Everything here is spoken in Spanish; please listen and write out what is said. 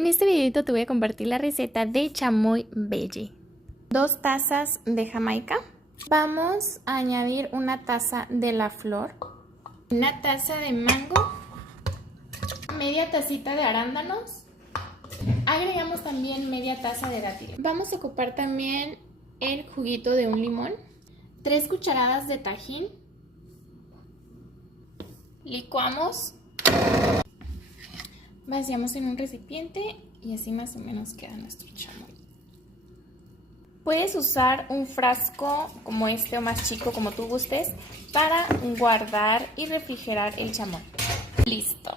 En este videito te voy a compartir la receta de chamoy belly. 2 tazas de jamaica. Vamos a añadir una taza de la flor, una taza de mango, media tacita de arándanos. Agregamos también media taza de dátiles. Vamos a ocupar también el juguito de un limón, 3 cucharadas de tajín. Licuamos, vaciamos en un recipiente y así más o menos queda nuestro chamoy. Puedes usar un frasco como este o más chico como tú gustes para guardar y refrigerar el chamoy. Listo.